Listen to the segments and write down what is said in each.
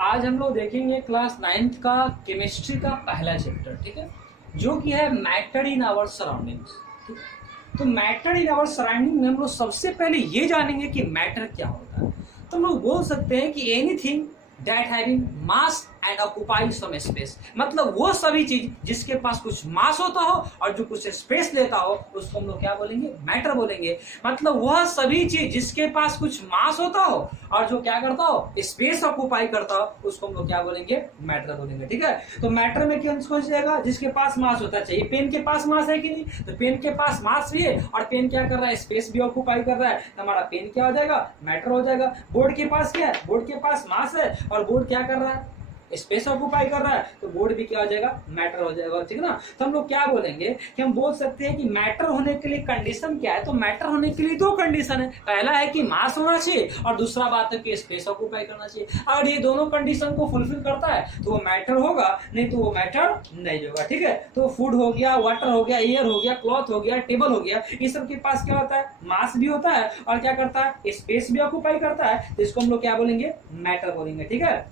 आज हम लोग देखेंगे क्लास 9th का केमिस्ट्री का पहला चैप्टर, ठीक है, जो कि है मैटर इन आवर सराउंडिंग्स। ठीक है, तो मैटर इन आवर सराउंडिंग में हम लोग सबसे पहले ये जानेंगे कि मैटर क्या होता है। तो हम लोग बोल सकते हैं कि anything that having mass and occupy some space, मतलब वो सभी चीज जिसके पास कुछ मास होता हो और जो कुछ स्पेस लेता हो उसको हम लोग क्या बोलेंगे, मैटर बोलेंगे। मतलब वह सभी चीज जिसके पास कुछ मास होता हो और जो क्या करता हो, स्पेस ऑक्यूपाई करता हो, उसको हम लोग क्या बोलेंगे, मैटर बोलेंगे। ठीक है, तो मैटर में क्या कौन जाएगा, जिसके पास मास होता चाहिए। पेन के पास मास है कि नहीं, तो पेन के पास मास भी है और पेन क्या कर रहा है, स्पेस भी ऑक्यूपाई कर रहा है, तो हमारा पेन क्या हो जाएगा, मैटर हो जाएगा। बोर्ड के पास क्या है, बोर्ड के पास मास है और बोर्ड क्या कर रहा है, स्पेस ऑक्यूपाई कर रहा है, तो बोर्ड भी क्या हो जाएगा, मैटर हो जाएगा। ठीक है ना, तो हम लोग क्या बोलेंगे कि हम बोल सकते हैं कि मैटर होने के लिए कंडीशन क्या है। तो मैटर होने के लिए दो कंडीशन है, पहला है कि मास होना चाहिए और दूसरा बात है कि स्पेस ऑक्यूपाई करना चाहिए। अगर ये दोनों कंडीशन को फुलफिल करता है तो वो मैटर होगा, नहीं तो वो मैटर नहीं होगा। ठीक है, तो फूड हो गया, वाटर हो गया, एयर हो गया, क्लॉथ हो गया, टेबल हो गया, ये सब के पास क्या होता है, मास भी होता है और क्या करता है, स्पेस भी ऑक्यूपाई करता है, तो इसको हम लोग क्या बोलेंगे, मैटर बोलेंगे। ठीक है,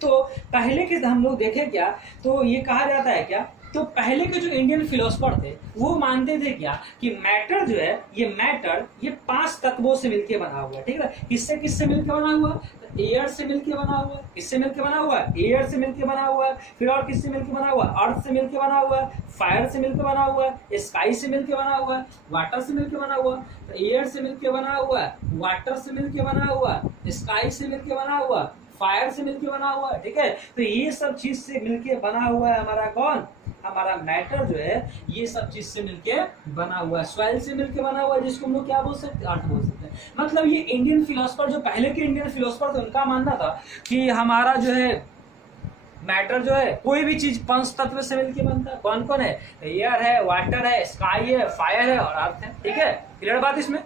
तो पहले के हम लोग देखें क्या, तो ये कहा जाता है क्या, तो पहले के जो इंडियन फिलोसफर थे वो मानते थे क्या कि मैटर जो है, ये मैटर ये 5 तत्वों से मिलकर बना हुआ है। ठीक है, किससे किससे मिलकर बना हुआ, तो एयर से मिलकर बना हुआ है, किससे मिलकर बना हुआ है, एयर से मिलकर बना हुआ है, फिर और किससे मिलकर बना हुआ है, अर्थ से मिलकर बना हुआ है, फायर से मिलकर बना हुआ है, स्काई से मिलकर बना हुआ है, वाटर से मिलकर बना हुआ है। तो एयर से मिलकर बना हुआ है, वाटर से मिलकर बना हुआ है, स्काई से मिलकर बना हुआ है, फायर से मिलके बना हुआ है। ठीक है, तो ये सब चीज से मिलके बना हुआ है हमारा कौन, हमारा मैटर जो है, ये सब चीज से मिलके बना हुआ है। सॉइल से मिलके बना हुआ है, जिसको हम लोग क्या बोल सकते हैं, अर्थ बोल सकते हैं। मतलब ये इंडियन फिलोसफर, जो पहले के इंडियन फिलोसफर थे, उनका मानना था कि हमारा जो है मैटर जो है, कोई भी चीज 5 तत्व से मिलके बनता है। कौन कौन है, एयर है, वाटर है, स्काई है, फायर है और अर्थ है। ठीक है, क्लियर बात इसमें।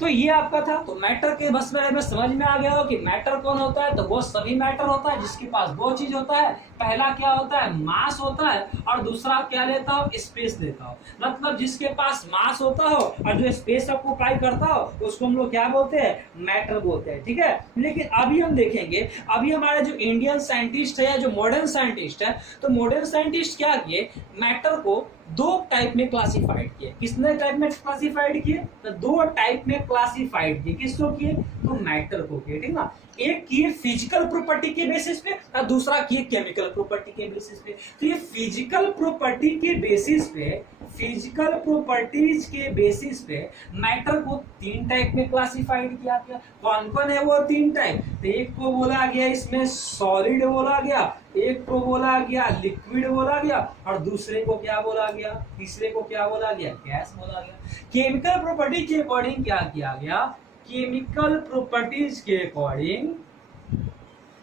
तो ये आपका था, तो मैटर के बस में समझ में आ गया हो कि मैटर कौन होता है, तो वो सभी मैटर होता है जिसके पास दो चीज होता है, पहला क्या होता है, मास होता है और दूसरा क्या लेता हो, स्पेस लेता हो। मतलब जिसके पास मास होता हो और जो स्पेस ऑक्यूपाई करता हो उसको हम लोग क्या बोलते हैं, मैटर बोलते हैं। ठीक है, लेकिन अभी हम देखेंगे, अभी हमारे जो इंडियन साइंटिस्ट है या जो मॉडर्न साइंटिस्ट है, तो मॉडर्न साइंटिस्ट क्या किए, मैटर को 2 टाइप में क्लासिफाइड किए। किसने टाइप में क्लासिफाइड किए, तो 2 टाइप में क्लासिफाइड किए। किसको किए, तो मैटर को किए। ठीक ना, एक किए फिजिकल प्रॉपर्टी के बेसिस पे और दूसरा किए केमिकल प्रॉपर्टी के बेसिस पे। तो ये फिजिकल प्रॉपर्टी के बेसिस पे, फिजिकल प्रॉपर्टीज के बेसिस पे मैटर को 3 टाइप में क्लासिफाइड किया गया। कौन कौन है वो 3 टाइप, तो एक को बोला गया इसमें सॉलिड बोला गया, एक को बोला गया लिक्विड बोला गया और दूसरे को क्या बोला गया, तीसरे को क्या बोला गया, गैस बोला गया। केमिकल प्रॉपर्टी के अकॉर्डिंग क्या किया गया, केमिकल प्रॉपर्टीज के अकॉर्डिंग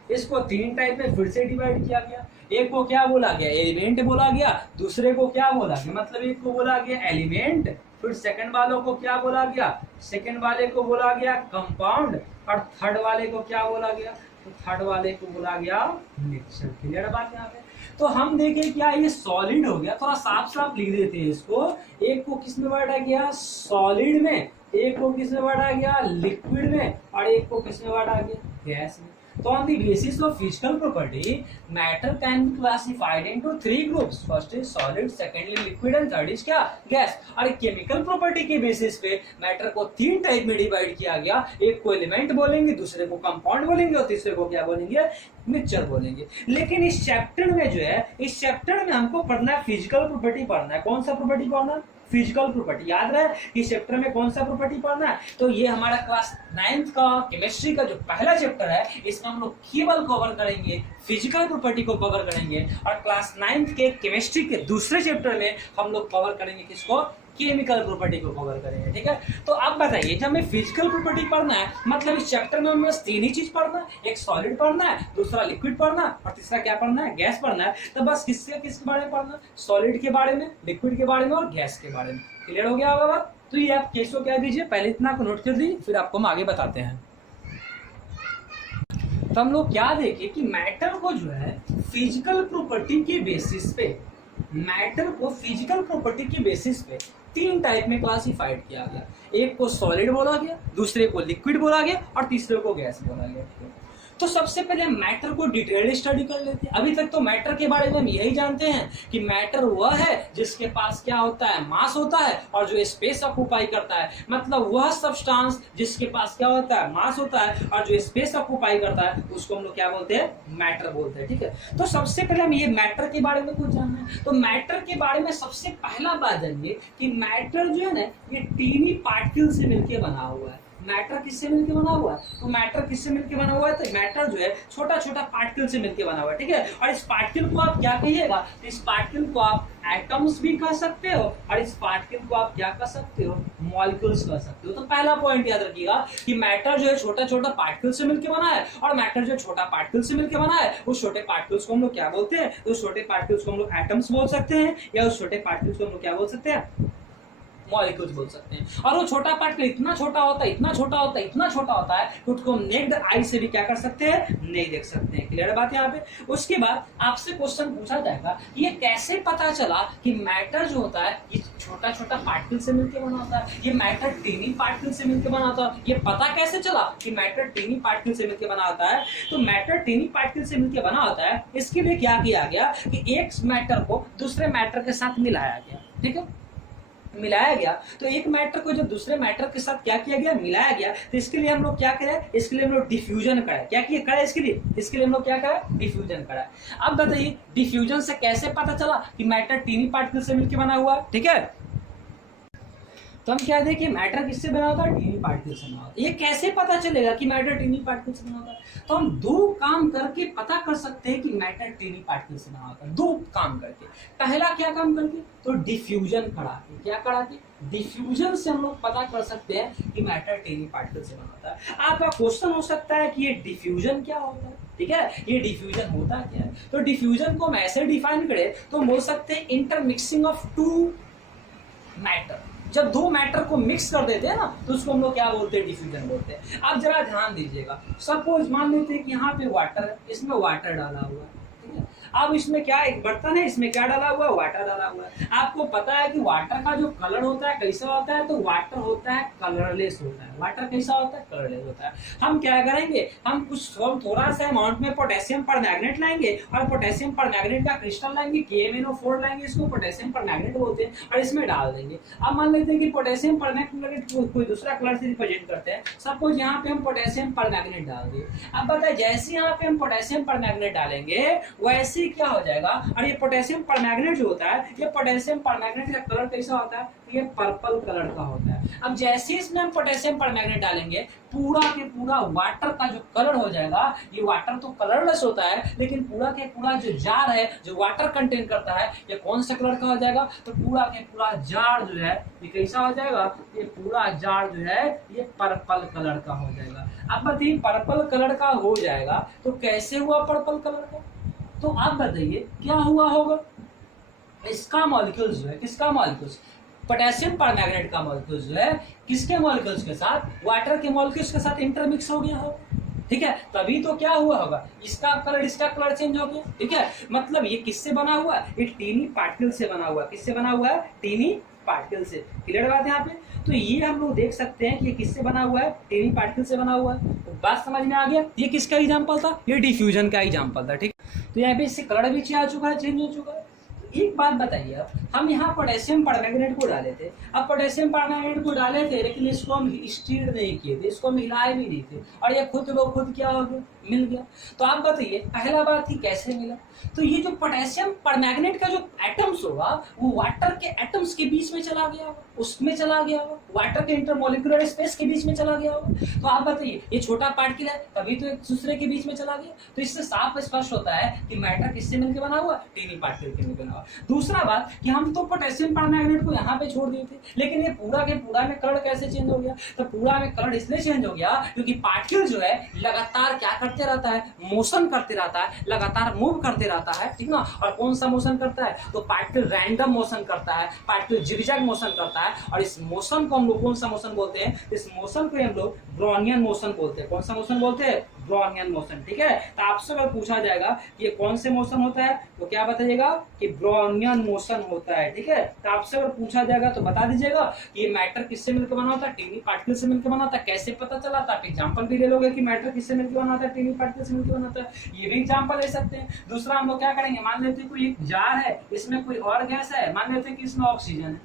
इसको 3 टाइप में फिर से डिवाइड किया गया। एक को क्या बोला गया, एलिमेंट बोला गया, दूसरे को क्या बोला गया, मतलब एक को बोला गया एलिमेंट, फिर सेकंड वालों को क्या बोला गया, सेकंड वाले को बोला गया कंपाउंड और थर्ड वाले को क्या बोला गया, तो थर्ड वाले को बोला गया मिक्सचर। क्लियर बात यहाँ पे। तो हम देखें क्या ये सॉलिड हो गया, थोड़ा साफ साफ लिख देते हैं इसको। एक को किस में बांटा गया, सॉलिड में, एक को किस में बांटा गया, लिक्विड में और एक को किस में बांटा गया, गैस में। तो on the basis of physical property, matter can be classified into 3 groups. First is solid, secondly liquid and third is क्या, गैस। और केमिकल प्रॉपर्टी के बेसिस पे मैटर को 3 टाइप में डिवाइड किया गया। एक को एलिमेंट बोलेंगे, दूसरे को कंपाउंड बोलेंगे और तीसरे को क्या बोलेंगे, मिक्सचर बोलेंगे। लेकिन इस चैप्टर में जो है, इस चैप्टर में हमको पढ़ना है फिजिकल प्रॉपर्टी पढ़ना है। कौन सा प्रॉपर्टी पढ़ना है, फिजिकल प्रॉपर्टी। याद रहे इस चैप्टर में कौन सा प्रॉपर्टी पढ़ना है, तो ये हमारा क्लास 9th का केमिस्ट्री का जो पहला चैप्टर है, इसमें हम लोग केवल कवर करेंगे फिजिकल प्रॉपर्टी को कवर करेंगे और क्लास 9th के केमिस्ट्री के दूसरे चैप्टर में हम लोग कवर करेंगे किसको, केमिकल प्रॉपर्टी को कवर करेंगे। ठीक है, तो अब बताइए जब हमें फिजिकल प्रॉपर्टी पढ़ना है, मतलब इस चैप्टर में हमें 3 ही चीज पढ़ना है, एक सॉलिड पढ़ना है, दूसरा लिक्विड पढ़ना है और तीसरा क्या पढ़ना है, गैस पढ़ना है। तो बस किसके बारे में पढ़ना, सॉलिड के बारे में, लिक्विड के बारे में और गैस के बारे में। क्लियर हो गया होगा बात। तो ये आप केस को क्या दीजिए, पहले इतना को नोट कर दीजिए, फिर आपको हम आगे बताते हैं। तो हम लोग क्या देखें कि मैटर को जो है फिजिकल प्रॉपर्टी के बेसिस पे, मैटर को फिजिकल प्रॉपर्टी के बेसिस पे 3 टाइप में क्लासिफाइड किया गया। एक को सॉलिड बोला गया, दूसरे को लिक्विड बोला गया और तीसरे को गैस बोला गया। तो सबसे पहले मैटर को डिटेल्ड स्टडी कर लेते हैं। अभी तक तो मैटर के बारे में हम यही जानते हैं कि मैटर वह है जिसके पास क्या होता है, मास होता है और जो स्पेस ऑक्यूपाई करता है, मतलब वह सब्सटेंस जिसके पास क्या होता है, मास होता है और जो स्पेस ऑक्यूपाई करता है, उसको हम लोग क्या बोलते हैं, मैटर बोलते हैं। ठीक है, तो सबसे पहले हम ये मैटर के बारे में कुछ जानना है। तो मैटर के बारे में सबसे पहला बात जानिए कि मैटर जो है ना, ये टीनी पार्टिकल से मिलकर बना हुआ है। मैटर किससे मिलकर बना हुआ है? तो मैटर किससे मिलकर बना हुआ है? तो मैटर जो है छोटा छोटा पार्टिकल से मिलकर बना हुआ है। ठीक है, और इस पार्टिकल को आप क्या कहिएगा? तो इस पार्टिकल को आप एटम्स भी कह सकते हो और इस पार्टिकल को आप क्या कह सकते हो, मॉलिक्यूल्स कह सकते हो। तो पहला पॉइंट याद रखिएगा कि मैटर जो है छोटा छोटा पार्टिकल से मिलकर बना है और मैटर जो छोटा पार्टिकल से मिलकर बना है, उस छोटे पार्टिकल्स को हम लोग क्या बोलते हैं? उस छोटे पार्टिकल्स को हम लोग एटम्स बोल सकते हैं या उस छोटे पार्टिकल्स को हम लोग क्या बोल सकते हैं, मॉलिक्यूल्स बोल सकते हैं। और वो छोटा पार्टिकल इतना छोटा होता है, इतना छोटा होता है, इतना छोटा होता है कि उसको हम नेक्ड आई से भी क्या कर सकते हैं, नहीं देख सकते हैं। क्लियर बात है यहाँ पे? उसके बाद आपसे क्वेश्चन पूछा जाएगा ये कैसे पता चला कि मैटर जो होता है ये छोटा छोटा पार्टिकल से मिलकर बना होता है, ये मैटर टीनी पार्टिकल से मिलकर बना होता है। ये पता कैसे चला कि मैटर टीनी पार्टिकल से मिलकर बना होता है? तो मैटर टीनी पार्टिकल से मिलकर बना होता है, इसके लिए क्या किया गया कि एक मैटर को दूसरे मैटर के साथ मिलाया गया। ठीक है, मिलाया गया। तो एक मैटर को जब दूसरे मैटर के साथ क्या किया गया, मिलाया गया, तो इसके लिए हम लोग क्या करें, इसके लिए हम लोग डिफ्यूजन करें। क्या किया करें इसके लिए हम लोग क्या करें, डिफ्यूजन करें। अब बताइए डिफ्यूजन से कैसे पता चला कि मैटर टीनी पार्टिकल से मिलकर बना हुआ है? ठीक है, तो हम क्या देखिए मैटर किससे बना होता है, टीनी पार्टिकल से बना होता है। ये कैसे पता चलेगा कि मैटर टीनी पार्टिकल से बना होता है? तो हम दो काम करके पता कर सकते हैं कि मैटर टीनी पार्टिकल से बना होता है। दो काम करके, पहला क्या काम करके, तो डिफ्यूजन करा के। क्या करा के? डिफ्यूजन से हम लोग पता कर सकते हैं कि मैटर टीनी पार्टिकल से बना होता है। आपका क्वेश्चन हो सकता है कि ये डिफ्यूजन क्या होता है? ठीक है, ये डिफ्यूजन होता क्या है? तो डिफ्यूजन को हम ऐसे डिफाइन करें तो बोल सकते हैं इंटरमिक्सिंग ऑफ टू मैटर। जब दो मैटर को मिक्स कर देते हैं ना, तो उसको हम लोग क्या बोलते हैं, डिफ्यूजन बोलते हैं। आप जरा ध्यान दीजिएगा, सपोज मान लेते हैं कि यहाँ पे वाटर है, इसमें वाटर डाला हुआ है। ठीक है, अब इसमें क्या, एक बर्तन है, इसमें क्या डाला हुआ है, वाटर डाला हुआ है। आपको पता है कि वाटर का जो कलर होता है कैसा होता है, तो वाटर होता है कलरलेस होता है। वाटर कैसा होता है, कलरलेस होता है। हम क्या करेंगे, हम थोड़ा सा अमाउंट में पोटेशियम परमैंगनेट लाएंगे और पोटेशियम परमैंगनेट का क्रिस्टल लाएंगे, KMnO4 लाएंगे, इसको पोटेशियम परमैंगनेट बोलते हैं, और इसमें डाल देंगे। अब मान लेते हैं कि पोटेशियम परमैंगनेट कोई दूसरा कलर से रिप्रेजेंट करते हैं। सपोज यहाँ पे हम पोटेशियम परमैंगनेट डाल दिए। अब बताए जैसे यहाँ पे हम पोटेशियम परमैंगनेट डालेंगे वैसे क्या हो जाएगा, और ये पोटेशियम परमैंगनेट जो होता है, ये पोटेशियम परमैंगनेट का कलर कैसा होता है, ये पर्पल कलर का होता है। अब जैसे इसमें हम पोटेशियम परमैंगनेट डालेंगे, पूरा के पूरा वाटर का जो कलर हो जाएगा, ये वाटर तो कलरलेस होता है, लेकिन पूरा के पूरा जो जार है, जो वाटर कंटेन करता है, ये कौन सा कलर का हो जाएगा, तो पूरा के पूरा जार जो है ये कैसा हो जाएगा, ये पूरा जार जो है ये पर्पल कलर का हो जाएगा। अब बताइए पर्पल कलर का हो जाएगा तो कैसे हुआ पर्पल कलर का? तो आप बताइए क्या हुआ होगा, इसका मॉलिक्यूल्स जो है, किसका मॉलिक्यूल्स, पोटेशियम परमैंगनेट का मॉलिक्यूल्स जो है किसके मॉलिक्यूल्स के साथ, वाटर के मॉलिक्यूल्स के साथ इंटरमिक्स हो गया हो। ठीक है, तभी तो क्या हुआ होगा, इसका कलर चेंज हो गया। ठीक है, मतलब ये किससे बना हुआ है, ये टीनी पार्टिकल से बना हुआ है। किससे बना हुआ है, टीनी पार्टिकल से। क्लियर बात है यहाँ पे? तो ये हम लोग देख सकते हैं कि ये किससे बना हुआ है, टीनी पार्टिकल से बना हुआ है। तो बात समझ में आ गया, ये किसका एग्जांपल था, ये डिफ्यूजन का एग्जांपल था। ठीक, तो यहाँ पे इससे कलर भी आ चुका है, चेंज हो चुका है। एक बात बताइए, अब हम यहाँ पोटेशियम परमैंगनेट को डाले थे, अब पोटेशियम परमैंगनेट को डाले थे लेकिन इसको हम स्टीर नहीं किए थे, इसको मिलाए भी नहीं थे, और ये खुद क्या हो गया, मिल गया। तो आप बताइए पहला बात ही कैसे मिला, तो ये जो पोटेशियम परमैंगनेट का जो एटम्स होगा वो वाटर के एटम्स के बीच में चला गया होगा, उसमें चला गया होगा, वाटर के इंटरमोलिकुलर स्पेस के बीच में चला गया होगा। तो आप बताइए ये छोटा पार्टिकल है तभी तो एक दूसरे के बीच में चला गया। तो इससे साफ स्पष्ट होता है कि मैटर किससे मिलकर बना हुआ, टीनी पार्टिकल के मिलकर बना हुआ। दूसरा बात कि हम तो पोटेशियम परमैंगनेट को यहाँ पे छोड़ दिए थे, लेकिन ये पूरा के पूरा में कलर कैसे चेंज हो गया, तो पूरा में कलर इसलिए चेंज हो गया क्योंकि पार्टिकल जो है लगातार क्या करते रहता है, मोशन करते रहता है, लगातार मूव करते रहता है। ठीक ना, और कौन सा मोशन करता है, तो पार्टिकल रैंडम मोशन करता है, पार्टिकल जिगजैग मोशन करता है, और इस मोशन को हम लोग कौन सा मोशन बोलते हैं, इस मोशन को हम लोग ब्राउनियन मोशन बोलते हैं। कौन सा मोशन बोलते हैं, ब्राउनियन मोशन। ठीक है, तो आपसे अगर पूछा जाएगा कि ये कौन से मोशन होता है तो क्या बताइएगा कि ब्राउनियन मोशन होता है। ठीक है, तो आपसे अगर पूछा जाएगा तो बता दीजिएगा कि ये मैटर किससे मिलकर बना होता है, टीनी पार्टिकल से मिलकर बना होता है। कैसे पता चला था, आप एग्जांपल भी ले लोगे कि मैटर किससे मिलकर बना होता है, टीनी टीनी पार्टिकल से मिलकर बनाता है, ये भी एग्जांपल ले सकते हैं। दूसरा हम लोग क्या करेंगे, मान लेते हैं कोई एक जार है, इसमें कोई और गैस है, मान लेते हैं कि इसमें ऑक्सीजन है,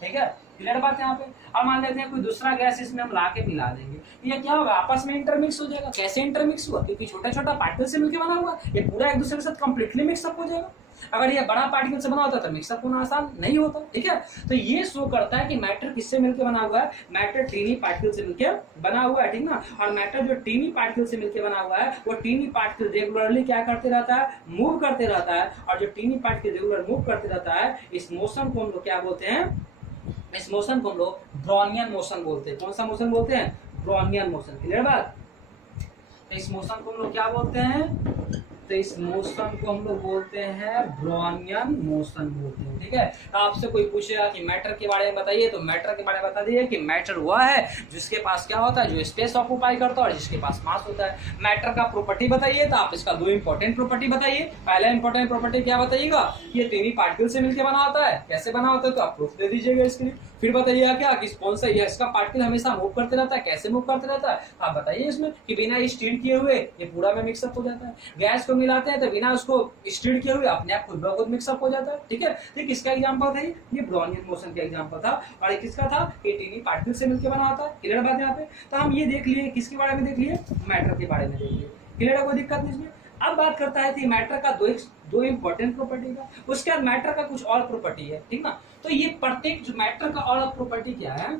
ठीक है, क्लियर बात है यहाँ पे। और मान लेते हैं कोई दूसरा गैस इसमें हम ला के मिला देंगे, ये क्या होगा, आपस में इंटरमिक्स हो जाएगा। कैसे इंटरमिक्स हुआ, क्योंकि छोटा छोटा पार्टिकल से मिलकर बना हुआ, ये पूरा एक दूसरे के साथ कंप्लीटली मिक्सअप हो जाएगा। अगर ये बड़ा पार्टिकल से बना होता तो मिक्सअप होना आसान नहीं होता, ठीक है। तो ये शो करता है कि मैटर किससे मिलकर बना हुआ है, मैटर टीनी पार्टिकल से मिलकर बना हुआ है, ठीक ना। और मैटर जो टीनी पार्टिकल से मिलकर बना हुआ है, वो टीनी पार्टिकल रेगुलरली क्या करते रहता है, मूव करते रहता है। और जो टीनी पार्टिकल रेगुलर मूव करते रहता है, इस मोशन को हम लोग क्या बोलते हैं, इस मोशन को हम लोग ब्राउनियन मोशन बोलते हैं। कौन सा मोशन बोलते हैं, ब्राउनियन मोशन, क्लियर बात। इस मोशन को हम लोग क्या बोलते हैं, तो इस मोशन को हम लोग बोलते हैं ब्राउनियन मोशन बोलते हैं, ठीक है। तो आपसे कोई पूछेगा कि मैटर के बारे में बताइए, तो मैटर के बारे में बता दीजिए कि मैटर वह है जिसके पास क्या होता है, जो स्पेस ऑक्यूपाई करता है और जिसके पास मास होता है। मैटर का प्रॉपर्टी बताइए, तो आप इसका दो इंपॉर्टेंट प्रॉपर्टी बताइए। पहला इंपॉर्टेंट प्रॉपर्टी क्या बताइएगा, ये टीनी पार्टिकल से मिलकर बना होता है। कैसे बना होता है, तो आप प्रूफ दे दीजिएगा इसके लिए। फिर बताइएगा क्या कि कौन सा इसका पार्टिकल हमेशा मूव करते रहता है, कैसे मूव करते रहता है, आप बताइए इसमें कि बिना स्टीर किए हुए ये पूरा में मिक्सअप हो जाता है। गैस को मिलाते हैं तो बिना उसको स्टीर किए हुए अपने आप खुद ब खुद मिक्सअप हो जाता है, ठीक है। तो किसका एग्जांपल था, ये ब्राउनियन मोशन का एग्जांपल था। और ये किसका था, ये टीनी पार्टिकल से मिलकर बना होता है, क्लियर बात है यहाँ पे। तो हम ये देख लिए, किसके बारे में देख लिए, मैटर के बारे में देख लिए, क्लियर है, कोई दिक्कत नहीं इसमें। अब बात करता है कि मैटर का दो इंपॉर्टेंट प्रॉपर्टी का, उसके बाद मैटर का कुछ और प्रॉपर्टी है, ठीक ना। तो ये प्रत्येक जो मैटर का और प्रॉपर्टी क्या है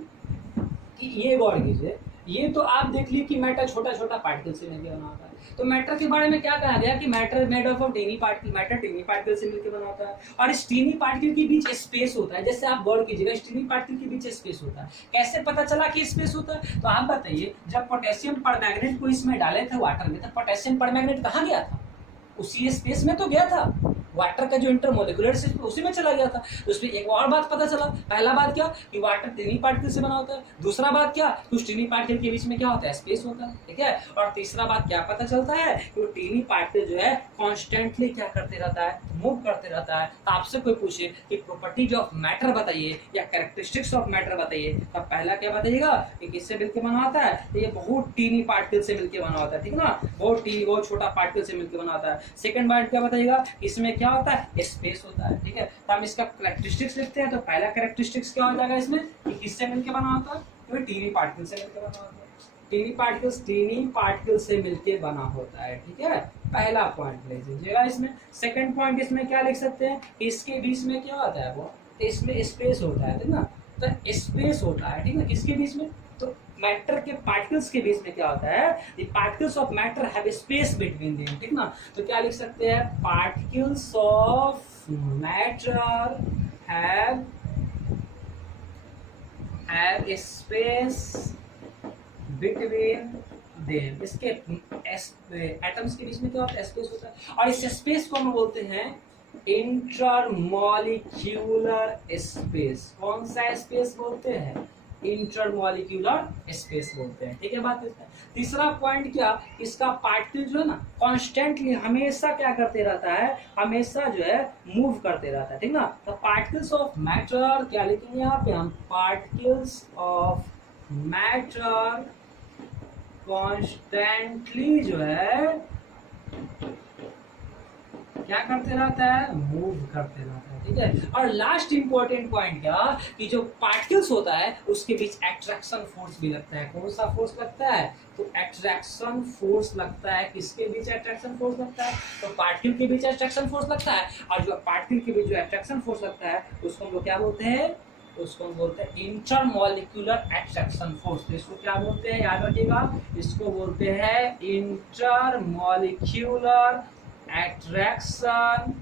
कि ये गौर कीजिए, ये तो आप देख लिए कि मैटर छोटा छोटा पार्टिकल से मिलकर बना होता है। तो मैटर के बारे में क्या कहा गया कि matter made of tiny particle, matter tiny particle से मिलकर बना होता है। और इस टीनी पार्टिकल के बीच स्पेस होता है, जैसे आप गौर कीजिएगा, इस टीनी पार्टिकल के बीच स्पेस होता है। कैसे पता चला कि स्पेस होता है, तो आप बताइए, जब पोटेशियम परमैंगनेट को इसमें डाले थे वाटर में, तो पोटेशियम परमैंगनेट कहाँ गया था, उसी स्पेस में तो गया था। वाटर का जो इंटरमोलिकुलर स्पेस उसी में चला गया था। तो उसमें एक और बात पता चला, पहला बात क्या कि वाटर टीनी पार्टिकल से बना होता है। दूसरा बात क्या कि उस टीनी पार्टिकल के बीच में क्या होता है, स्पेस होता है, ठीक है। और तीसरा बात क्या पता चलता है कि वो टीनी पार्टिकल जो है कॉन्स्टेंटली क्या करते रहता है, मूव करते रहता है। तो आपसे कोई पूछे कि प्रॉपर्टीज ऑफ मैटर बताइए या कैरेक्टरिस्टिक्स ऑफ मैटर बताइए, तो पहला क्या बताइएगा कि किससे मिलकर बना होता है, तो ये बहुत टीनी पार्टिकल से मिलकर बना होता है, ठीक ना, बहुत छोटा पार्टिकल से मिलकर बना होता है। सेकंड बात क्या बताइएगा, इसमें क्या होता है, स्पेस होता है, ठीक है। तो हम इसका कैरेक्टरिस्टिक्स लिखते हैं, तो पहला कैरेक्टरिस्टिक्स क्या हो जाएगा इसमें कि किससे मिलकर बना होता है, तो टीनी पार्टिकल से मिलकर बना होता है। टीनी पार्टिकल से मिलकर बना होता है, ठीक है। पहला पॉइंट ले लीजिएगा इसमें। सेकंड पॉइंट इसमें क्या लिख सकते हैं, इसके बीच में क्या होता है, वो इसमें स्पेस होता है, ठीक ना। तो स्पेस होता है, ठीक ना, किसके बीच में, तो मैटर के पार्टिकल्स के बीच में क्या होता है, the particles of matter have space between them, ठीक ना। तो क्या लिख सकते हैं, particles of matter have space between them. इसके एटम्स के बीच में क्या होता है, स्पेस होता है। और इस स्पेस को हम बोलते हैं इंटरमॉलिक्यूलर स्पेस। कौन सा स्पेस बोलते हैं, इंटरमॉलिक्यूलर स्पेस बोलते हैं, ठीक है बात। तीसरा पॉइंट क्या, इसका पार्टिकल जो है ना कॉन्स्टेंटली हमेशा क्या करते रहता है, हमेशा जो है मूव करते रहता है, ठीक ना। तो पार्टिकल्स ऑफ मैटर क्या लिखेंगे यहाँ पे हम, पार्टिकल्स ऑफ मैटर कॉन्स्टेंटली जो है क्या करते रहता है, मूव करते रहता है, ठीक है। और लास्ट इंपॉर्टेंट पॉइंट क्या कि जो पार्टिकल्स होता है उसके बीच अट्रैक्शन फोर्स भी लगता है। कौन सा फोर्स लगता है, तो अट्रैक्शन फोर्स लगता है। किसके बीच अट्रैक्शन फोर्स लगता है, तो पार्टिकल के बीच अट्रैक्शन फोर्स लगता है। और जो पार्टिकल के बीच जो अट्रैक्शन फोर्स लगता है उसको हम लोग क्या बोलते हैं, उसको हम बोलते हैं इंटरमॉलिक्यूलर अट्रैक्शन फोर्स। तो इसको क्या बोलते हैं, याद रखिएगा, इसको बोलते हैं इंटरमॉलिक्यूलर अट्रैक्शन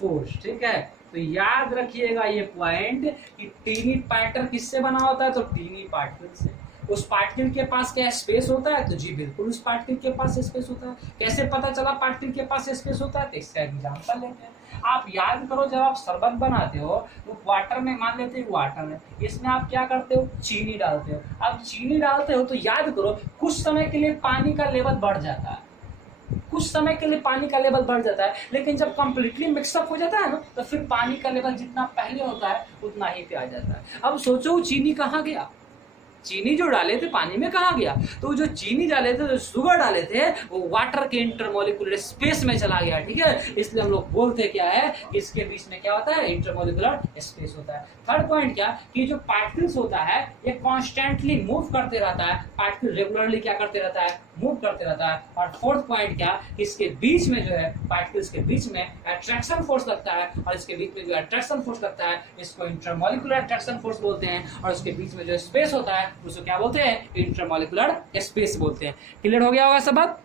फोर्स, ठीक है। तो याद रखिएगा ये पॉइंट कि टीनी मैटर किससे बना होता है, तो टीनी पार्टिकल से। उस पार्टिकल के पास क्या स्पेस होता है, तो जी बिल्कुल उस पार्टिकल के पास स्पेस होता है। कैसे पता चला पार्टिकल के पास स्पेस होता है, तो इसका एग्जांपल लेते हैं। आप याद करो, जब आप शरबत बनाते हो तो वाटर में, मान लेते हो वाटर है, इसमें आप क्या करते हो, चीनी डालते हो। अब चीनी डालते हो तो याद करो कुछ समय के लिए पानी का लेवल बढ़ जाता है, कुछ समय के लिए पानी का लेवल बढ़ जाता है, लेकिन जब कंप्लीटली मिक्सअप हो जाता है ना, तो फिर पानी का लेवल जितना पहले होता है उतना ही पे आ जाता है। अब सोचो चीनी कहाँ गया, चीनी जो डाले थे पानी में कहाँ गया, तो जो चीनी डाले थे, जो शुगर डाले थे, वो वाटर के इंटरमोलिकुलर स्पेस में चला गया। ठीक है, इसलिए हम लोग बोलते क्या है, इसके बीच में क्या होता है, इंटरमोलिकुलर स्पेस होता है। थर्ड पॉइंट क्या, कि जो पार्टिकल्स होता है ये कॉन्स्टेंटली मूव करते रहता है, पार्टिकल रेगुलरली क्या करते रहता है, मूव करते रहता है। और फोर्थ पॉइंट क्या, इसके बीच में जो है पार्टिकल्स के बीच में अट्रैक्शन फोर्स लगता है, और इसके बीच में जो अट्रैक्शन फोर्स लगता है इसको इंटरमोलिकुलर अट्रैक्शन फोर्स बोलते हैं, और उसके बीच में जो स्पेस होता है उसको क्या बोलते हैं, इंटरमोलिकुलर स्पेस बोलते हैं। क्लियर हो गया होगा सब बात,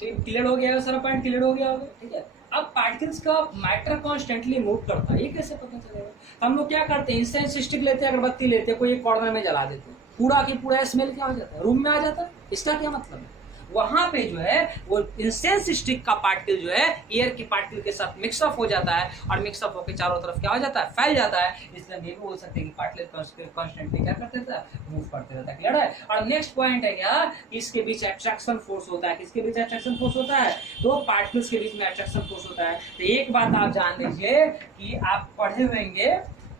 क्लियर हो गया, सारा पॉइंट क्लियर हो गया होगा। ठीक है, अब पार्टिकल्स का मैटर कॉन्स्टेंटली मूव करता है, ये कैसे पता चलेगा, हम लोग क्या करते हैं, इंसेंस स्टिक लेते हैं, अगरबत्ती लेते हैं, कोई एक कॉर्नर में जला देते हैं, पूरा की पूरा स्मेल क्या हो जाता है, रूम में आ जाता है। इसका क्या मतलब है, वहां पे जो है वो इंसेंस स्टिक का पार्टिकल जो है एयर के पार्टिकल के साथ मिक्सअप हो जाता है, और मिक्सअप होकर चारों तरफ क्या हो जाता है, फैल जाता है। इसलिए हम ये भी बोल सकते हैं कि पार्टिकल कॉन्स्टेंटली क्या करते रहता है, मूव करते रहता है। क्लियर है। और नेक्स्ट पॉइंट है क्या, इसके बीच अट्रैक्शन फोर्स होता है। किसके बीच अट्रैक्शन फोर्स होता है, दो पार्टिकल्स के बीच में अट्रैक्शन फोर्स होता है। तो एक बात आप जान लीजिए कि आप पढ़े होंगे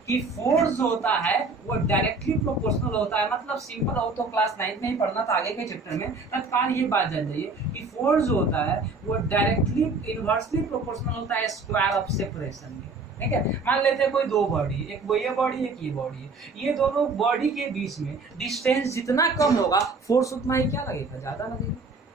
कि फोर्स जो होता है वो डायरेक्टली प्रोपोर्शनल होता है। मतलब सिंपल हो तो क्लास 9 में ही पढ़ना था, आगे के चैप्टर में तत्काल ये बात जान जाइए कि फोर्स जो होता है वो डायरेक्टली इनवर्सली प्रोपोर्शनल होता है स्क्वायर ऑफ सेपरेशन में। ठीक है, मान लेते हैं कोई दो बॉडी, एक वो ये बॉडी, एक ये बॉडी है, ये दोनों बॉडी के बीच में डिस्टेंस जितना कम होगा फोर्स उतना ही क्या लगेगा, ज्यादा लगेगा।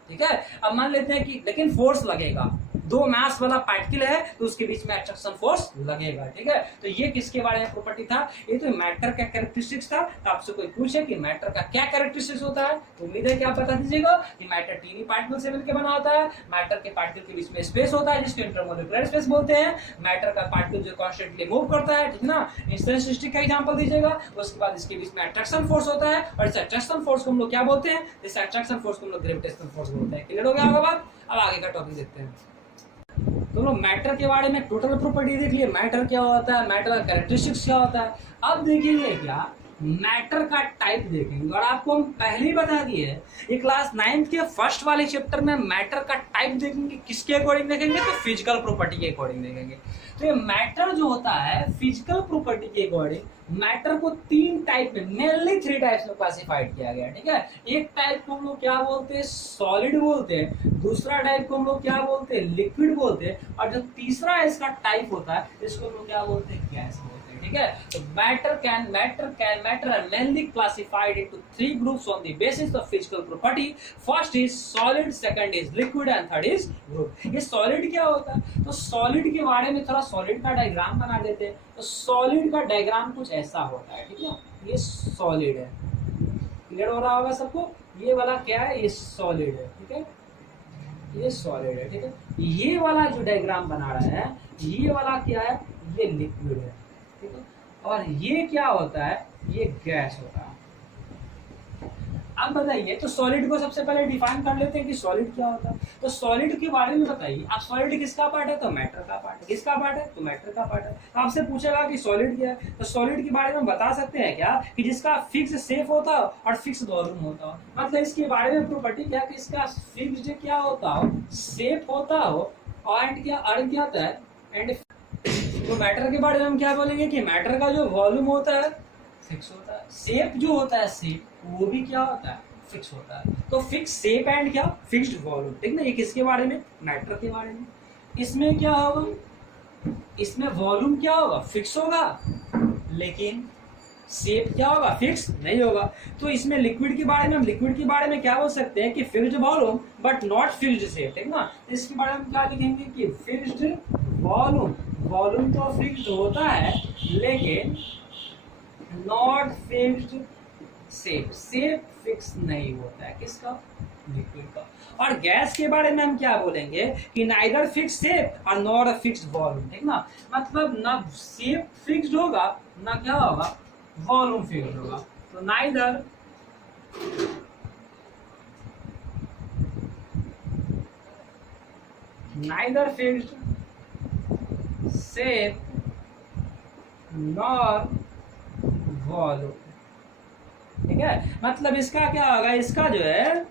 ठीक है, अब मान लेते हैं कि लेकिन फोर्स लगेगा, दो मास वाला पार्टिकल है तो उसके बीच में अट्रैक्शन फोर्स लगेगा। ठीक है, तो ये किसके बारे में प्रॉपर्टी था, ये तो मैटर का कैरेक्टरिस्टिक्स था। तो आपसे कोई पूछे कि मैटर का क्या कैरेक्टरिस्टिक्स होता है, तो उम्मीद है कि आप बता दीजिएगा कि मैटर टीनी पार्टिकल से मिलकर बना होता है, मैटर के पार्टिकल के बीच में स्पेस होता है जिसको इंटरमोलिकुलर स्पेस बोलते हैं, मैटर का पार्टिकल जो कॉन्स्टेंटली मूव करता है। ठीक ना, इंसेंस स्टिक का एग्जांपल दीजिएगा। उसके बाद इसके बीच में अट्रैक्शन फोर्स होता है, और इस अट्रैक्शन फोर्स को हम लोग क्या बोलते हैं, इस अट्रैक्शन फोर्स को हम लोग ग्रेविटेशनल फोर्स बोलते हैं। क्लियर हो गया होगा बात। अब आगे का टॉपिक देखते हैं। तो लोग मैटर के बारे में टोटल प्रॉपर्टी देख लिए, मैटर क्या होता है, मैटर का कैरेक्टरिस्टिक्स क्या होता है। अब देखेंगे क्या, मैटर का टाइप देखेंगे। और आपको हम पहले ही बता दिए है, ये क्लास 9 के फर्स्ट वाले चैप्टर में मैटर का टाइप देखेंगे। किसके अकॉर्डिंग देखेंगे, तो फिजिकल प्रॉपर्टी के अकॉर्डिंग देखेंगे। तो ये मैटर जो होता है फिजिकल प्रॉपर्टी के अकॉर्डिंग मैटर को तीन टाइप में, मेनली 3 टाइप्स में क्लासिफाइड किया गया। ठीक है, एक टाइप को हम लोग क्या बोलते हैं, सॉलिड बोलते हैं, दूसरा टाइप को हम लोग क्या बोलते हैं, लिक्विड बोलते हैं, और जो तीसरा इसका टाइप होता है इसको हम लोग क्या बोलते हैं, गैस बोलते हैं। ठीक है, तो matter are mainly classified into 3 groups on the basis of physical property. First is solid, second is liquid, and third is group. ये सॉलिड क्या होता है, तो सॉलिड के बारे में थोड़ा सॉलिड का डायग्राम बना देते हैं। तो सॉलिड का डायग्राम कुछ ऐसा होता है। ठीक है, ये सॉलिड है, क्लियर हो रहा होगा सबको। ये वाला क्या है, ये सॉलिड है। ठीक है, ये सॉलिड है। ठीक है, ये वाला जो डायग्राम बना रहा है, ये वाला क्या है, ये लिक्विड है। ठीक है, और ये क्या होता है, ये गैस होता है। अब बताइए, तो सॉलिड को सबसे पहले डिफाइन कर लेते हैं कि सॉलिड क्या होता है। तो सॉलिड के बारे में बताइए आप, सॉलिड किसका पार्ट है, तो मैटर का पार्ट है। किसका पार्ट है, तो मैटर का पार्ट है। तो आपसे पूछेगा कि सॉलिड क्या है, तो सॉलिड के बारे में बता सकते हैं क्या, कि जिसका फिक्स शेप होता हो और फिक्स वॉल्यूम होता हो। मतलब इसके बारे में प्रॉपर्टी क्या, कि इसका फिक्स्ड क्या होता हो, शेप होता हो, और क्या अर्थ क्या होता है, एंड। तो मैटर के बारे में हम क्या बोलेंगे कि मैटर का जो वॉल्यूम होता है फिक्स होता है, शेप जो होता है शेप वो भी क्या होता है, फिक्स होता है। तो फिक्स शेप एंड क्या, फिक्स्ड वॉल्यूम। ठीक ना, ये किसके बारे में, मैटर के बारे में। इसमें क्या होगा, इसमें वॉल्यूम क्या होगा, फिक्स होगा, लेकिन शेप क्या होगा, फिक्स नहीं होगा। तो इसमें लिक्विड के बारे में, हम लिक्विड के बारे में क्या बोल सकते हैं कि fixed volume but not fixed shape. ठीक ना, इसके बारे में क्या लिखेंगे कि फिक्स्ड वॉल्यूम, वॉल्यूम तो फिक्स्ड होता है लेकिन not fixed shape, shape fix नहीं होता है। किसका, लिक्विड का। और गैस के बारे में हम क्या बोलेंगे कि नाइदर फिक्स शेप और नॉट अ फिक्स्ड वॉल्यूम। ठीक ना, मतलब ना शेप फिक्स्ड होगा ना क्या होगा, वॉल्यूम फिक्स्ड होगा। तो neither fixed shape nor volume. ठीक है, मतलब इसका क्या होगा, इसका जो है,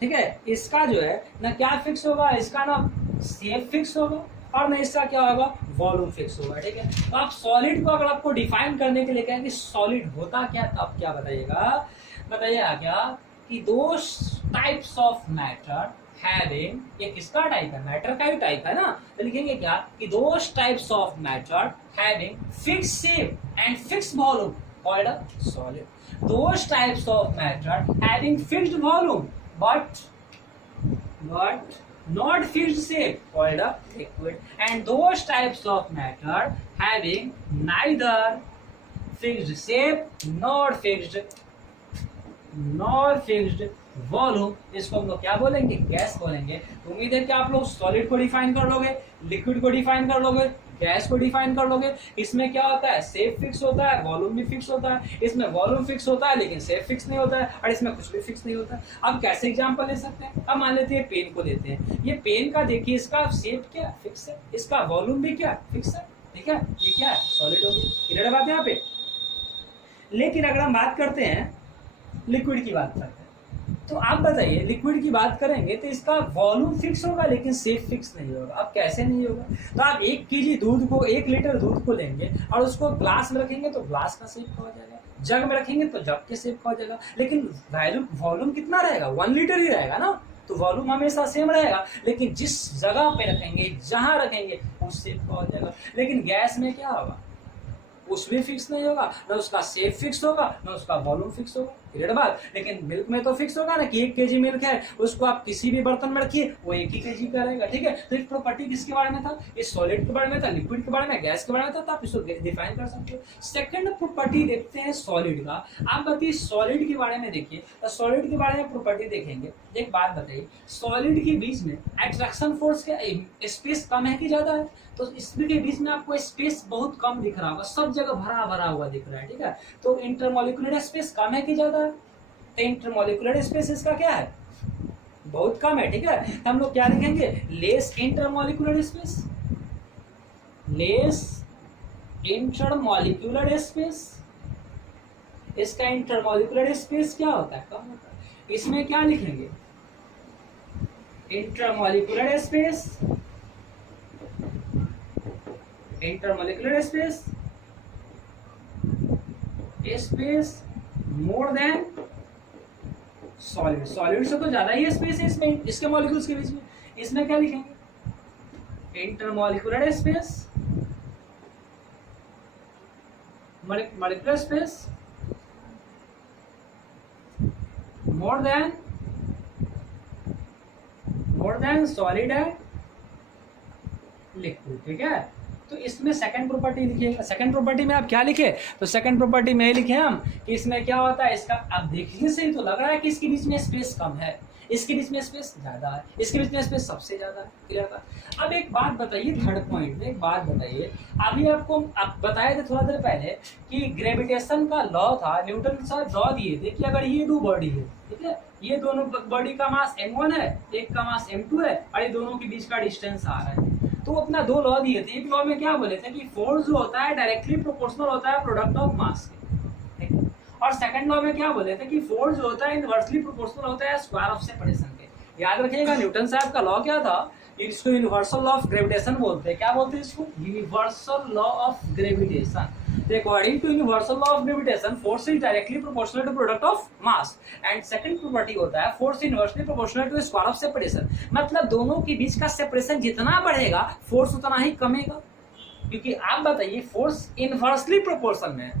ठीक है, इसका जो है ना क्या फिक्स होगा, इसका ना शेप फिक्स होगा और ना इसका क्या होगा, वॉल्यूम फिक्स होगा। ठीक है, तो आप सॉलिड को अगर आपको डिफाइन करने के लिए कहें कि सॉलिड होता क्या, तो आप क्या बताइएगा, बताइएगा क्या कि those types of matter having, ये किसका टाइप है, मैटर का ही टाइप है ना, तो लिखेंगे क्या कि those types of matter having fix shape and fix volume called a solid. Those types of matter having fixed volume but not fixed shape called a liquid, and those types of matter having neither fixed shape nor fixed volume, इसको हम लोग क्या बोलेंगे, gas बोलेंगे। तो उम्मीद है कि आप लोग सॉलिड को डिफाइन कर लोगे, लिक्विड को डिफाइन कर लोगे, गैस को डिफाइन कर लोगे। इसमें क्या होता है, शेप फिक्स होता है, वॉल्यूम भी फिक्स होता है। इसमें वॉल्यूम फिक्स होता है लेकिन शेप फिक्स नहीं होता है, और इसमें कुछ भी फिक्स नहीं होता है। अब कैसे एग्जांपल ले सकते हैं, अब मान लेते हैं पेन को लेते हैं। ये पेन का देखिए, इसका शेप क्या फिक्स है, इसका वॉल्यूम भी क्या फिक्स है। ठीक है, ये क्या है, सॉलिड होगी। क्लियर बात है यहाँ पे। लेकिन अगर हम बात करते हैं लिक्विड की बात करते हैं, तो आप बताइए लिक्विड की बात करेंगे तो इसका वॉल्यूम फिक्स होगा लेकिन शेप फिक्स नहीं होगा। अब कैसे नहीं होगा, तो आप 1 kg दूध को, 1 लीटर दूध को लेंगे और उसको ग्लास में रखेंगे तो ग्लास का शेप का हो जाएगा, जग में रखेंगे तो जग के शेप का हो जाएगा। लेकिन वॉल्यूम कितना रहेगा, 1 लीटर ही रहेगा ना, तो वॉल्यूम हमेशा सेम रहेगा, लेकिन जिस जगह पे रखेंगे, जहां रखेंगे, उस शेप का हो जाएगा। लेकिन गैस में क्या होगा, उसमें फिक्स नहीं होगा, ना उसका शेप फिक्स होगा, ना उसका वॉल्यूम फिक्स होगा। क्लियर बात। लेकिन मिल्क में तो फिक्स होगा ना कि 1 kg मिल्क है, उसको आप किसी भी बर्तन में रखिए वो 1 ही kg का रहेगा। ठीक है, तो एक प्रॉपर्टी किसके बारे में था, इस सॉलिड के बारे में था, लिक्विड के बारे में, गैस के बारे में था, तो आप इसको डिफाइन कर सकते हो। सेकंड प्रॉपर्टी देखते हैं सॉलिड का। आप बताइए सॉलिड के बारे में, देखिए तो सॉलिड के बारे में प्रॉपर्टी देखेंगे। एक बात बताइए, सॉलिड के बीच में अट्रैक्शन फोर्स का स्पेस कम है कि ज्यादा है, तो इसके बीच में आपको स्पेस बहुत कम दिख रहा होगा, सब जगह भरा भरा हुआ दिख रहा है। ठीक है, तो इंटरमॉलिक्यूलर स्पेस कम है कि ज्यादा है, तो इंटरमॉलिक्यूलर स्पेस इसका क्या है, बहुत कम है। ठीक है, हम लोग क्या लिखेंगे, less intermolecular space, less intermolecular space. इसका इंटरमॉलिक्यूलर स्पेस क्या होता है, कम होता है। इसमें क्या लिखेंगे, intermolecular space, intermolecular space, space more than solid. Solid से तो ज्यादा ही स्पेस है इसमें, इसके मॉलिक्यूल्स के बीच में। इसमें क्या लिखेंगे, intermolecular space, molecular space more than solid and liquid. ठीक है, तो इसमें सेकंड प्रॉपर्टी लिखिएगा। सेकंड प्रॉपर्टी में आप क्या लिखे, तो सेकंड प्रॉपर्टी में लिखे हम कि इसमें क्या होता है, इसका अब देखने से ही तो लग रहा है कि इसके बीच में स्पेस कम है, इसके बीच में स्पेस ज्यादा है, इसके बीच में स्पेस सबसे ज्यादा है। क्लियर था। अब एक बात बताइए, थर्ड पॉइंट में एक बात बताइए, अभी आपको आप बताए थे थोड़ा देर पहले कि ग्रेविटेशन का लॉ था, न्यूटन साहब लॉ दिए थे कि अगर ये दो बॉडी है, ठीक है, ये दोनों बॉडी का मास m1 है, एक का मास m2 है, और ये दोनों के बीच का डिस्टेंस r है, तो अपना 2 लॉ दिए थे। एक लॉ में क्या बोले थे कि फोर्स जो होता है डायरेक्टली प्रोपोर्शनल होता है प्रोडक्ट ऑफ मास के, ठीक है, और सेकंड लॉ में क्या बोले थे कि फोर्स जो होता है इनवर्सली प्रोपोर्शनल होता है स्क्वायर ऑफ सेपरेशन के। याद रखिएगा न्यूटन साहब का लॉ क्या था, इसको यूनिवर्सल लॉ ऑफ ग्रेविटेशन बोलते हैं। क्या बोलते हैं इसको, universal law of gravitation. According to universal law of gravitation, force is directly proportional to product of mass, and second property होता है force inversely proportional to square of separation. मतलब दोनों के बीच का सेपरेशन जितना बढ़ेगा फोर्स उतना ही कमेगा, क्योंकि आप बताइए फोर्स इनवर्सली प्रोपोर्शनल में है,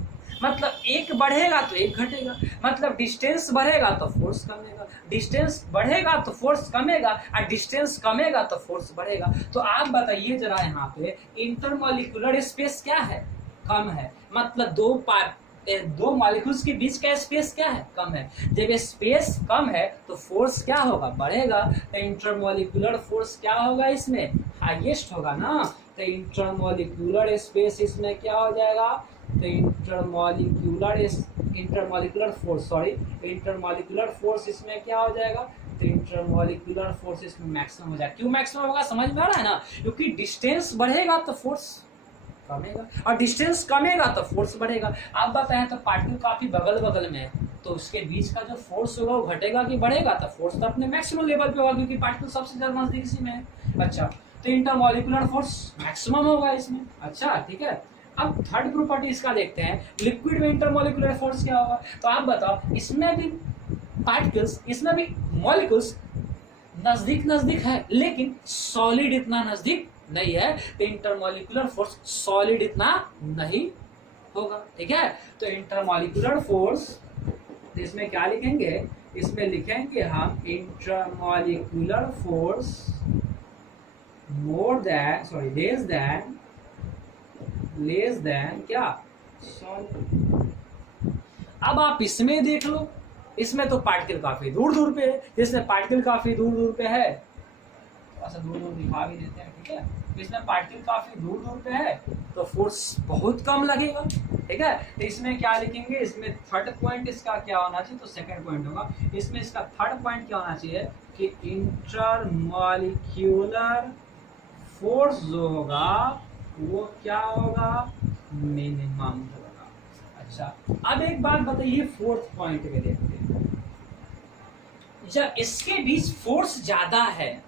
मतलब एक बढ़ेगा तो एक घटेगा, मतलब डिस्टेंस बढ़ेगा तो फोर्स कमेगा, डिस्टेंस बढ़ेगा तो फोर्स कमेगा, और डिस्टेंस कमेगा तो फोर्स बढ़ेगा। तो आप बताइए जरा यहाँ पे इंटरमॉलिक्यूलर स्पेस क्या है, कम है, मतलब दो मॉलिक्यूल्स के बीच का स्पेस क्या है, कम है। जब स्पेस कम है तो फोर्स क्या होगा, बढ़ेगा, तो इंटरमॉलिक्यूलर फोर्स क्या होगा, इसमें हाईएस्ट होगा ना, तो इंटरमॉलिक्यूलर स्पेस इसमें क्या हो जाएगा, तो इंटरमॉलिक्यूलर फोर्स इसमें क्या हो जाएगा, तो इंटरमॉलिक्यूलर फोर्स इसमें मैक्सिमम हो जाएगा। क्यों मैक्सिमम होगा, समझ में आ रहा है ना, क्योंकि डिस्टेंस बढ़ेगा तो फोर्स कमेगा, और डिस्टेंस कमेगा तो फोर्स बढ़ेगा। आप बताएं तो पार्टिकल काफी बगल बगल में है, तो उसके बीच का जो फोर्स होगा वो घटेगा कि बढ़ेगा? तो फोर्स तो अपने मैक्सिमम लेवल पे होगा, क्योंकि पार्टिकल सबसे ज्यादा नजदीक इसी में है। अच्छा, तो इंटरमॉलिक्यूलर फोर्स मैक्सिमम होगा इसमें। अच्छा ठीक है, अब थर्ड प्रॉपर्टी इसका देखते हैं, लिक्विड में इंटरमॉलिक्यूलर फोर्स क्या होगा। तो आप बताओ, इसमें भी पार्टिकल्स, इसमें भी मॉलिक्यूल्स नजदीक नजदीक है, लेकिन सॉलिड इतना नजदीक नहीं है, तो इंटरमॉलिक्यूलर फोर्स सॉलिड इतना नहीं होगा। ठीक है, तो इंटरमॉलिक्यूलर फोर्स, तो इसमें क्या लिखेंगे, इसमें लिखेंगे हम intermolecular force more than, sorry less than क्या, सॉलिड। अब आप इसमें देख लो, इसमें तो पार्टिकल काफी दूर दूर पे है, जिसमें पार्टिकल काफी दूर दूर पे है, थोड़ा सा दूर दूर दिखा भी देते हैं। ठीक है, इसमें पार्टिकल काफी दूर दूर पे है तो फोर्स बहुत कम लगेगा। ठीक है, तो इसमें क्या लिखेंगे, इसमें थर्ड पॉइंट इसका क्या होना चाहिए, तो सेकंड पॉइंट होगा। इसमें इसका थर्ड पॉइंट क्या होना चाहिए कि इंटरमॉलिक्यूलर फोर्स जो होगा वो क्या होगा, मिनिमम होगा। अच्छा, अब एक बात बताइए, फोर्थ पॉइंट में देखते हैं, जब इसके बीच फोर्स ज्यादा है,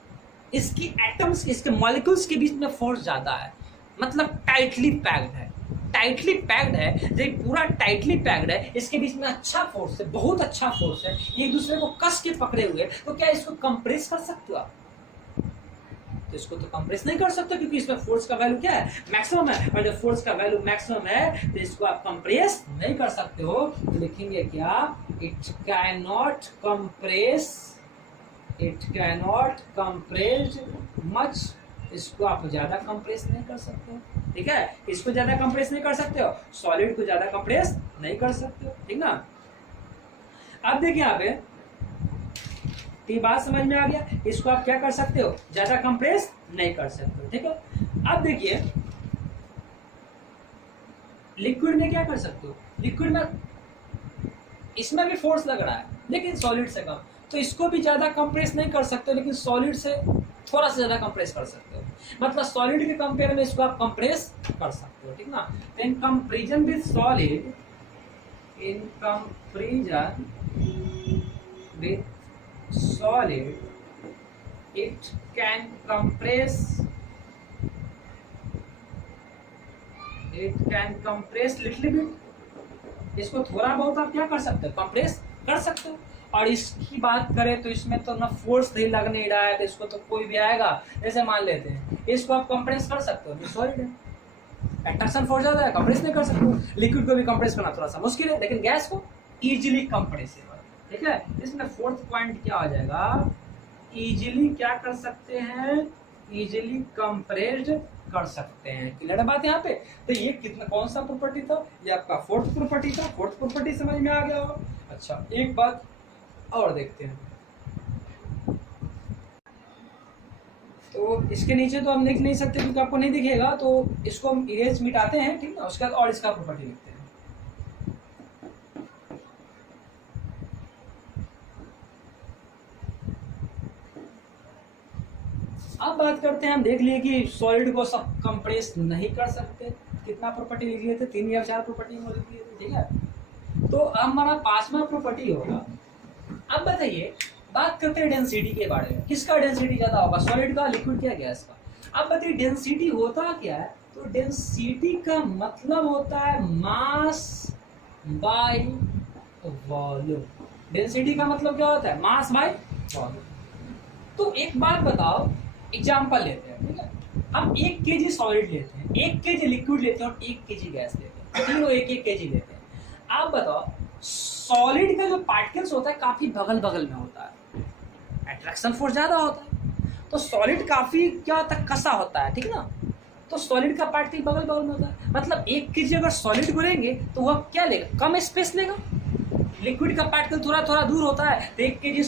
इसकी एटम्स, इसके मॉलिक्यूल्स के बीच में फोर्स ज्यादा है, मतलब टाइटली पैक्ड है, टाइटली पैक्ड है, जब पूरा टाइटली पैक्ड है, इसके बीच में अच्छा फोर्स है, बहुत अच्छा फोर्स है, एक दूसरे को कस के पकड़े हुए, तो क्या इसको कंप्रेस कर सकते हो आप? तो इसको तो कंप्रेस नहीं कर सकते, क्योंकि इसमें फोर्स का वैल्यू क्या है, मैक्सिमम है, और जब फोर्स का वैल्यू मैक्सिमम है तो इसको आप कंप्रेस नहीं कर सकते हो। तो लिखेंगे क्या, it can not compress, it can not compress much, इसको आप ज्यादा कंप्रेस नहीं कर सकते हो। ठीक है, इसको ज्यादा कंप्रेस नहीं कर सकते हो, सॉलिड को ज्यादा कंप्रेस नहीं कर सकते हो। ठीक ना, अब देखिए यहाँ पे ये बात समझ में आ गया, इसको आप क्या कर सकते हो, ज्यादा कंप्रेस नहीं कर सकते हो। ठीक है, अब देखिए लिक्विड में क्या कर सकते हो, लिक्विड में इसमें भी फोर्स लग रहा है लेकिन सॉलिड से कम, तो इसको भी ज्यादा कंप्रेस नहीं कर सकते, लेकिन सॉलिड से थोड़ा सा ज्यादा कंप्रेस कर सकते हो, मतलब सॉलिड के कंपेयर में इसको आप कंप्रेस कर सकते हो। ठीक ना, in comparison with solid, in comparison with solid it can compress little bit, इसको थोड़ा बहुत आप क्या कर सकते हो, कंप्रेस कर सकते हो। और इसकी बात करें तो इसमें तो ना फोर्स नहीं लगने रहा है, तो इसको तो कोई भी आएगा, जैसे मान लेते हैं इसको आप कंप्रेस कर सकते हो, सॉलिड है, अट्रैक्शन फोर्स ज्यादा है, कंप्रेस नहीं कर सकते हो। लिक्विड को भी कंप्रेस करना थोड़ा सा मुश्किल है, लेकिन गैस को इजीली कंप्रेसिबल। ठीक है, इसमें फोर्थ पॉइंट क्या हो जाएगा, इजीली क्या कर सकते हैं, इजीली कंप्रेस्ड कर सकते हैं। क्लियर है बात यहाँ पे। तो ये कितना, कौन सा प्रॉपर्टी था, ये आपका फोर्थ प्रॉपर्टी था, फोर्थ प्रॉपर्टी समझ में आ गया हो। अच्छा, एक बात और देखते हैं, तो इसके नीचे तो हम लिख नहीं सकते क्योंकि आपको नहीं दिखेगा, तो इसको हम इरेज मिटाते हैं। ठीक है, उसके बाद और इसका प्रॉपर्टी लिखते हैं। अब बात करते हैं, हम देख लिए कि सॉलिड को सब कंप्रेस नहीं कर सकते, कितना प्रॉपर्टी लिख लिए थे, 3 या 4 प्रॉपर्टी में लिख लिए थे। ठीक है, तो अब हमारा 5वां प्रॉपर्टी होगा। अब बताइए, बात करते हैं डेंसिटी के बारे में, किसका डेंसिटी ज्यादा होगा, सॉलिड का, लिक्विड का, गैस का। अब बताइए डेंसिटी होता क्या है, तो डेंसिटी का मतलब होता है मास बाय वॉल्यूम। डेंसिटी का मतलब क्या होता है, मास बाय वॉल्यूम। तो एक बात बताओ, एग्जाम्पल लेते हैं। ठीक है, हम 1 kg सॉलिड लेते हैं, 1 kg लिक्विड लेते हैं और 1 kg गैस लेते हैं, तीनों 1-1 kg लेते हैं। आप बताओ, सॉलिड का जो पार्टिकल्स होता है काफी बगल बगल में होता है, अट्रैक्शन फोर्स ज्यादा होता है, तो सॉलिड काफी क्या होता है, कसा होता है। ठीक ना, तो सॉलिड का पार्टिकल बगल बगल में होता है, मतलब 1 kg अगर सॉलिड को लेंगे तो वह क्या लेगा, कम स्पेस लेगा। लिक्विड का पार्टिकल थोड़ा थोड़ा दूर होता है, तो 1 kg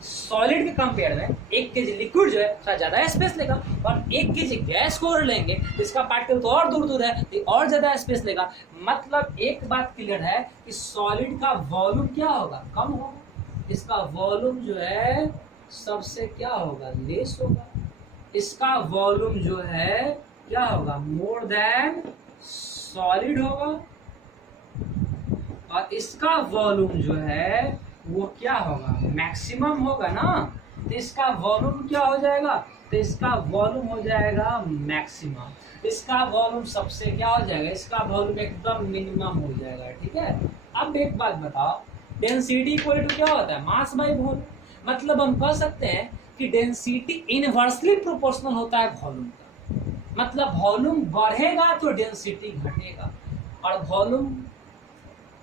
सॉलिड के कंपेयर में 1 kg लिक्विड जो है थोड़ा ज्यादा स्पेस लेगा, और 1 kg गैस को लेंगे तो इसका पार्टिकल तो और दूर दूर है, तो और ज्यादा स्पेस लेगा। मतलब एक बात क्लियर है कि सॉलिड का वॉल्यूम क्या होगा, कम होगा, इसका वॉल्यूम जो है सबसे क्या होगा, लेस होगा, इसका वॉल्यूम जो है क्या होगा, मोर देन सॉलिड होगा, और इसका वॉल्यूम जो है वो क्या होगा, मैक्सिमम होगा ना, तो इसका वॉल्यूम क्या हो जाएगा, तो इसका वॉल्यूम हो जाएगा मैक्सिमम, इसका वॉल्यूम सबसे क्या हो जाएगा, इसका वॉल्यूम एकदम मिनिमम हो जाएगा। ठीक है, अब एक बात बताओ, डेंसिटी इक्वल टू क्या होता है, मास बाय वॉल्यूम। मतलब हम कह सकते हैं कि डेंसिटी इनवर्सली प्रोपोर्शनल होता है वॉल्यूम का। मतलब वॉल्यूम बढ़ेगा तो डेंसिटी घटेगा, और वॉल्यूम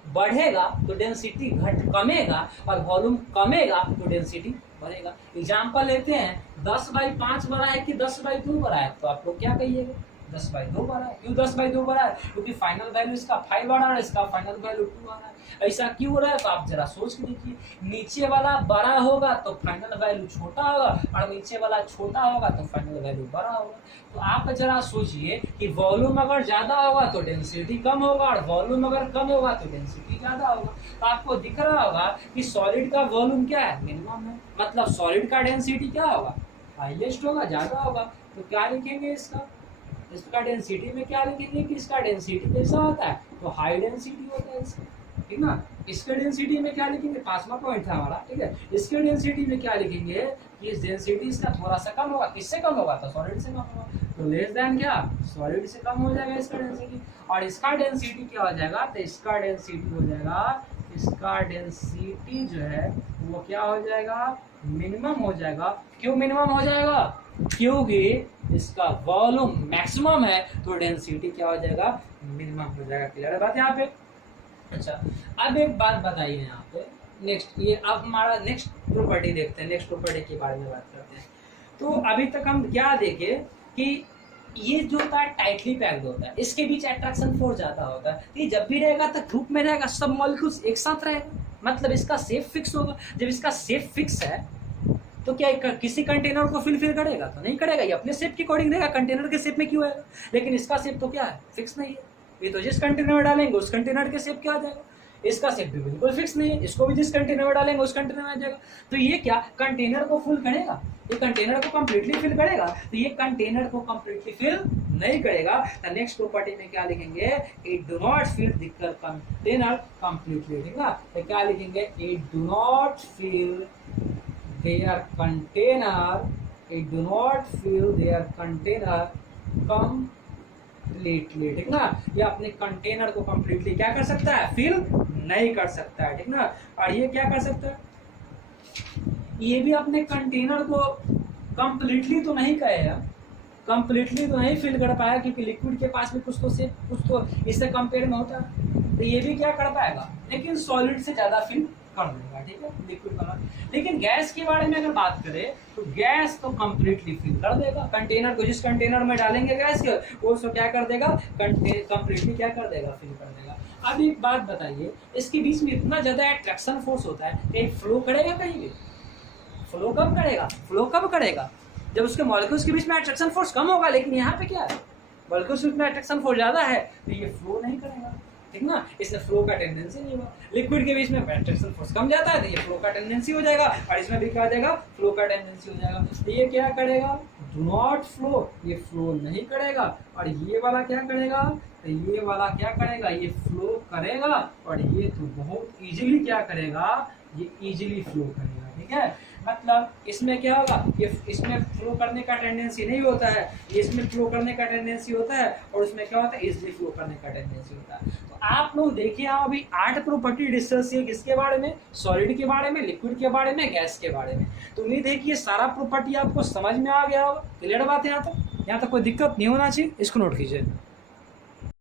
बढ़ेगा तो डेंसिटी कमेगा, और वॉल्यूम कमेगा तो डेंसिटी बढ़ेगा। एग्जाम्पल लेते हैं, 10/5 बड़ा है कि 10/2 बड़ा है, तो आप लोग क्या कहिएगा, 10/2 बड़ा है। क्यों 10/2 बड़ा है, क्योंकि फाइनल वैल्यू इसका 5 बड़ा है, इसका फाइनल वैल्यू 2 बड़ा है। ऐसा क्यों हो रहा है, तो आप जरा सोच के देखिए, नीचे वाला बड़ा होगा तो फाइनल वैल्यू छोटा होगा, और नीचे वाला छोटा होगा तो फाइनल वैल्यू बड़ा होगा। तो आप जरा सोचिए कि वॉल्यूम अगर ज्यादा होगा तो डेंसिटी कम होगा, और वॉल्यूम अगर कम होगा तो डेंसिटी ज्यादा होगा। तो आपको दिख रहा होगा कि सॉलिड का वॉल्यूम क्या है, मिनिमम है, मतलब सॉलिड का डेंसिटी क्या होगा, हाईएस्ट होगा, ज्यादा होगा। तो क्या लिखेंगे इसका डेंसिटी में क्या लिखेंगे कि इसका डेंसिटी कैसा होता है, तो हाई डेंसिटी होता है इसका। ठीक ना, इसके डेंसिटी में क्या लिखेंगे, 5वां पॉइंट था हमारा। ठीक है, इसके डेंसिटी में क्या लिखेंगे कि इस डेंसिटी इसका थोड़ा सा कम होगा, किससे कम होगा, तो सॉलिड से कम होगा, तो लेस देन क्या, सॉलिड से कम हो जाएगा इसका डेंसिटी। और इसका डेंसिटी क्या हो जाएगा, तो इसका डेंसिटी हो जाएगा, इसका डेंसिटी जो है वो क्या हो जाएगा, मिनिमम हो जाएगा। क्यों मिनिमम हो जाएगा, क्योंकि इसका वॉल्यूम मैक्सिमम है, तो डेंसिटी क्या हो जाएगा, मिनिमम हो जाएगा। क्लियर है बात यहाँ पे। अच्छा, अब एक बात बताइए यहाँ पे, नेक्स्ट ये अब हमारा नेक्स्ट प्रॉपर्टी देखते हैं, नेक्स्ट प्रॉपर्टी के बारे में बात करते हैं। तो अभी तक हम क्या देखे कि ये जो होता है टाइटली पैक्ड होता है, इसके बीच अट्रैक्शन फोर्स ज्यादा होता है, ये जब भी रहेगा तो ग्रुप में रहेगा, सब मॉलिक्यूल्स एक साथ रहेगा, मतलब इसका शेप फिक्स होगा। जब इसका शेप फिक्स है तो क्या किसी कंटेनर को फिल करेगा, तो नहीं करेगा, ये अपने शेप के अकॉर्डिंग रहेगा, कंटेनर के शेप में क्यों आएगा। लेकिन इसका शेप तो क्या है, फिक्स नहीं है, ये तो जिस कंटेनर में डालेंगे उस कंटेनर के शेप क्या आ जाएगा, इसका शेप भी बिल्कुल फिक्स नहीं है, इसको भी जिस कंटेनर में डालेंगे उस कंटेनर में आ जाएगा। तो ये क्या कंटेनर को फुल करेगा, ये कंटेनर को कंप्लीटली फिल करेगा, तो ये कंटेनर को कंप्लीटली फिल नहीं करेगा। तो नेक्स्ट प्रॉपर्टी में क्या लिखेंगे, it do not fill the container completely. ठीक है, तो क्या लिखेंगे, it do not fill their container, it do not fill their container completely. ठीक ना, ये अपने कंटेनर को कंप्लीटली क्या कर सकता है, फिल नहीं कर सकता है। ठीक ना, और ये क्या कर सकता है, ये भी अपने कंटेनर को कंप्लीटली तो नहीं करेगा, कंप्लीटली तो नहीं फिल कर पाया, क्योंकि लिक्विड के पास में कुछ तो इससे कंपेयर में होता है, तो ये भी क्या कर पाएगा, लेकिन सॉलिड से ज्यादा फिल कर देगा। ठीक है, लिक्विड वाला। लेकिन गैस के बारे में अगर बात करें तो गैस तो कंप्लीटली फिल कर देगा, कंटेनर को जिस कंटेनर में डालेंगे गैस के वो उसको क्या कर देगा, कंप्लीटली क्या कर देगा, फिल कर देगा। अब एक बात बताइए, इसके बीच में इतना ज्यादा अट्रैक्शन फोर्स होता है, कहीं फ्लो करेगा, कहीं भी फ्लो कब करेगा, फ्लो कब करेगा, जब उसके मॉलिक्यूल्स के बीच में अट्रैक्शन फोर्स कम होगा। लेकिन यहाँ पे क्या है, मॉलिक्यूल्स में अट्रैक्शन फोर्स ज्यादा है, तो ये फ्लो नहीं करेगा। ठीक ना, इसमें फ्लो का टेंडेंसी नहीं होगा। लिक्विड के बीच में अट्रैक्शन फोर्स कम जाता है, तो ये फ्लो का टेंडेंसी हो जाएगा, और इसमें भी क्या हो जाएगा, फ्लो का टेंडेंसी हो जाएगा। तो ये क्या करेगा, डू नॉट फ्लो, ये फ्लो नहीं करेगा। और ये वाला क्या करेगा, तो ये वाला क्या करेगा, ये फ्लो करेगा, और ये तो बहुत इजीली क्या करेगा, ये इजीली फ्लो करेगा। ठीक है, मतलब इसमें क्या होगा, ये इसमें फ्लो करने का टेंडेंसी नहीं होता है, इसमें फ्लो करने का टेंडेंसी होता है, और उसमें क्या होता है, इजीली फ्लो करने का टेंडेंसी होता है। तो आप लोग देखिए, आप अभी 8 प्रॉपर्टी डिस्कस किए, किसके बारे में, सॉलिड के बारे में, लिक्विड के बारे में, गैस के बारे में। तो उम्मीद है कि ये सारा प्रॉपर्टी आपको समझ में आ गया होगा। क्लियर बात है, यहाँ तक कोई दिक्कत नहीं होना चाहिए, इसको नोट कीजिए।